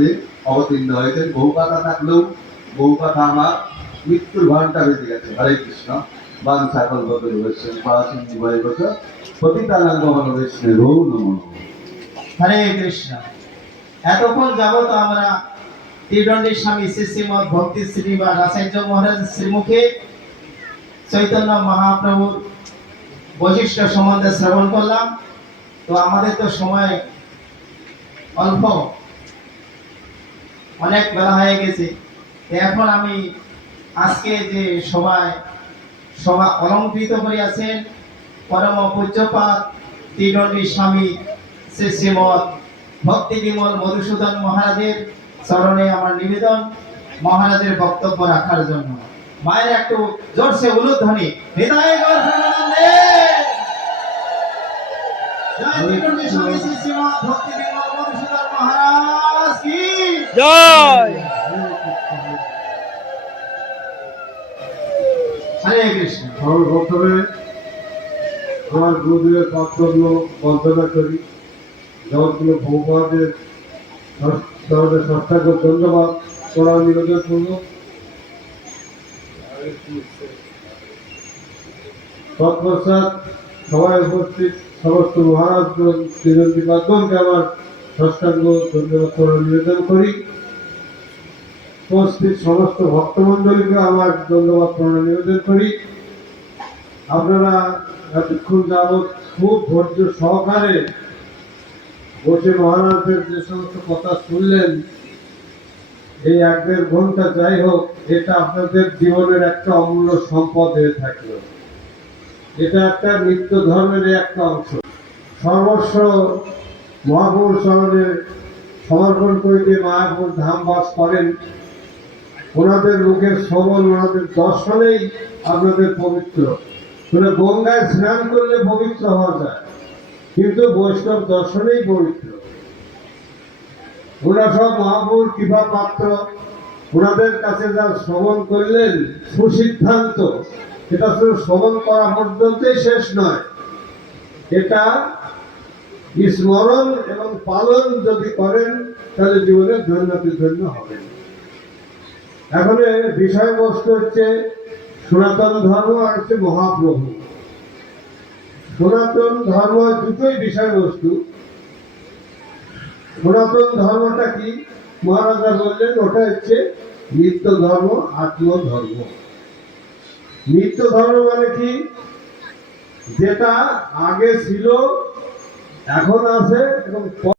সামনে অবতীর্ণ হয়েছেন। বহু কথা থাকলেও বহু কথা আমার মৃত্যুর ঘন্টা বেজে গেছে। হরে কৃষ্ণ। বাং সকল বদল বৈষ্ণব পাশিনী জীবয় বছর পতিতানাঙ্গ মনোবেশনে রৌ নমঃ। হরে কৃষ্ণ। এতক্ষণ যাবত আমরা ত্রিদণ্ডী স্বামী শ্রী শ্রীমৎ ভক্তি শ্রীনিবাস আচার্য মহারাজ শ্রীমুখে চৈতন্য মহাপ্রভুর বৈশিষ্ট্য সম্বন্ধে শ্রবণ করলাম। তো আমাদের তো সময় অল্প, অনেক বেলা হয়ে গেছে। এখন আমি আজকে যে সভা অলঙ্কৃত করিয়াছেন পরম পূজ্যপাদ ত্রিদণ্ডী স্বামী শ্রী শ্রীমৎ ভক্তি বিমল মধুসূদন মহারাজের চরণে আমার নিবেদন মহারাজের বক্তব্য রাখার জন্য। মায়ের একটু জোরসে উলুধ্বনি হৃদয় গর্ভে জয় ত্রিদণ্ডী স্বামী শ্রী শ্রীমৎ ভক্তি বিমল মধুসূদন মহারাজ কি জয়। হরে কৃষ্ণ। সর্বপ্রথমে আমার গুরুদেবের কর্তব্য বন্দনা করি। জগৎগুলো ভৌমাদের সষ্টাঙ্গ ধন্যবাদ প্রণাম নিবেদন করব। তৎপশ্চাৎ সবাই উপস্থিত সমস্ত মহারাজ ত্রিদণ্ডী মাধ্যমকে আমার সষ্টাঙ্গ ধন্যবাদ প্রণাম নিবেদন করি। উপস্থিত সমস্ত ভক্তমণ্ডলীকে আমার ধন্যবাদ প্রণাম নিবেদন করি। আপনারা এতক্ষণ যাবৎ খুব ধৈর্য সহকারে বসে মহারাজদের যে সমস্ত কথা শুনলেন, এই 1-1.5 ঘন্টা যাই হোক, এটা আপনাদের জীবনের একটা অমূল্য সম্পদ হয়ে থাকলো। এটা একটা নিত্য ধর্মের একটা অংশ। সর্বস্ব মহাপুরুষ চরণে সমর্পণ করিতে মায়াপুর ধাম বাস করেন। ওনাদের মুখের শ্রবণ, ওনাদের দর্শনেই আপনাদের পবিত্র। গঙ্গায় স্নান করলে পবিত্র হওয়া যায়, কিন্তু বৈষ্ণব দর্শনেই পবিত্র। ওরা সব মহাপুর কৃপা পাত্র। ওনাদের কাছে যা শ্রবণ করলেন সুসিদ্ধান্ত, এটা শুধু শ্রবণ করা পর্যন্তই শেষ নয়, এটা স্মরণ এবং পালন যদি করেন তাহলে জীবনে ধন্যতি ধন্য হবেন। এখন বিষয়বস্তু হচ্ছে সনাতন ধর্ম আর হচ্ছে মহাপ্রভু। সনাতন ধর্ম দুটোই বিষয়বস্তু। সনাতন ধর্মটা কি মহারাজা বললেন, ওটা হচ্ছে নিত্য ধর্ম, আত্মধর্ম। নিত্য ধর্ম মানে কি? যেটা আগে ছিল, এখন আছে এবং